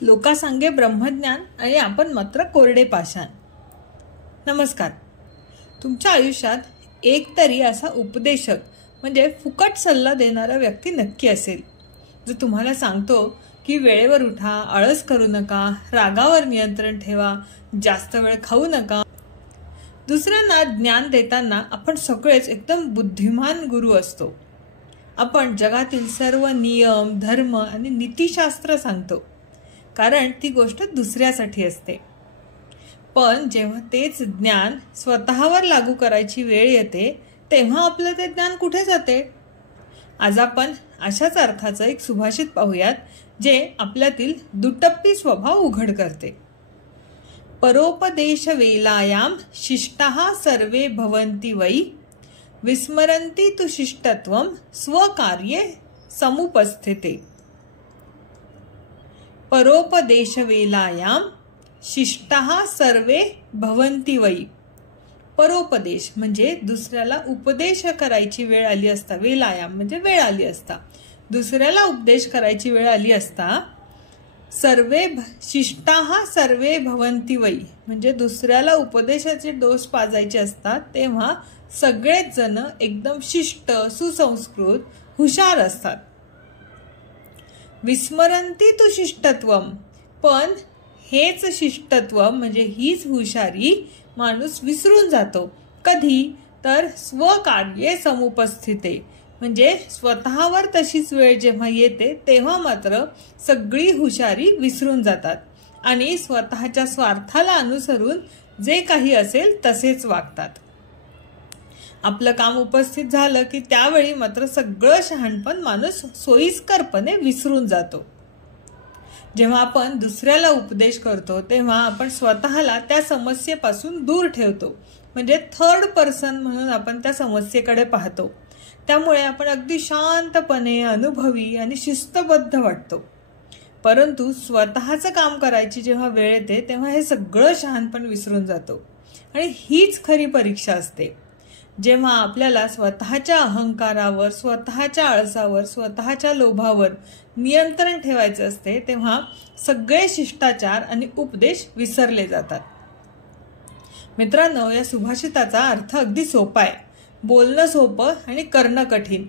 लोकांसांगे ब्रह्मज्ञान आणि आपण मात्र कोरडे पाषाण। नमस्कार। तुमच्या आयुष्यात एक तरी असा उपदेशक म्हणजे फुकट सल्ला देणारा व्यक्ती नक्की असेल, जो तुम्हाला सांगतो की वेळेवर उठा, आळस करू नका, रागावर नियंत्रण ठेवा, जास्त वेळ खाऊ नका। दुसऱ्यांना ज्ञान देताना आपण सगळेच एकदम बुद्धिमान गुरु असतो। आपण जगातील सर्व नियम, धर्म आणि नीतिशास्त्र सांगतो, कारण ती गोष्ट दुसऱ्यासाठी असते। पण जेव्हा तेच ज्ञान स्वतःवर लागू करायची वेळ येते, तेव्हा आपलं ते ज्ञान कुठे जाते? आज आपण अशाच अर्थाचं एक सुभाषित पाहूयात, जे आपल्यातील दुटप्पी स्वभाव उघड करते। परोपदेश वेलायाम शिष्टाः सर्वे भवन्ति वै, विस्मरन्ति तु शिष्टत्वं स्वकार्ये समुपस्थिते। परोपदेश वेलायाम शिष्टाः सर्वे भवन्ति वै। परोपदेश म्हणजे दुसऱ्याला उपदेश करायची वेळ आली असता, वेलायाम म्हणजे वेळ आली असता, दुसऱ्याला उपदेश करायची वेळ आली असता, शिष्टाः सर्वे भवन्ति वै म्हणजे दुसऱ्याला उपदेशाचे डोस पाजायचे असतात, तेव्हा सगळेच जण एकदम शिष्ट, सुसंस्कृत, हुशार असतात। विस्मरन्ति तु शिष्टत्वम, पण हेच शिष्टत्व म्हणजे हीच हुशारी माणूस विसरून जातो। कधी? तर स्वकार्ये समुपस्थिते म्हणजे स्वतःवर तशीच वेळ जेव्हा येते, तेव्हा मात्र सगळी हुशारी विसरून जातात आणि स्वतःच्या स्वार्थाला अनुसरून जे काही असेल तसेच वागतात। आपलं काम उपस्थित झालं की त्यावेळी मात्र सगळं शहाणपण माणूस सोयीस्करपणे विसरून जातो। जेव्हा आपण दुसऱ्याला उपदेश करतो, तेव्हा आपण स्वतःला त्या समस्येपासून दूर ठेवतो, म्हणजे थर्ड पर्सन म्हणून आपण त्या समस्येकडे पाहतो। त्यामुळे आपण अगदी शांतपणे, अनुभवी आणि शिस्तबद्ध वाटतो। परंतु स्वतःचं काम करायची जेव्हा वेळ येते, तेव्हा हे सगळं शहाणपण विसरून जातो आणि हीच खरी परीक्षा असते। जेव्हा आपल्याला स्वतःच्या अहंकारावर, स्वतःच्या आळसावर, स्वतःच्या लोभावर नियंत्रण ठेवायचे असते, तेव्हा सगळे शिष्टाचार आणि उपदेश विसरले जातात। मित्रांनो, या सुभाषिताचा अर्थ अगदी सोपा आहे। बोलणं सोपं आणि करणं कठीण।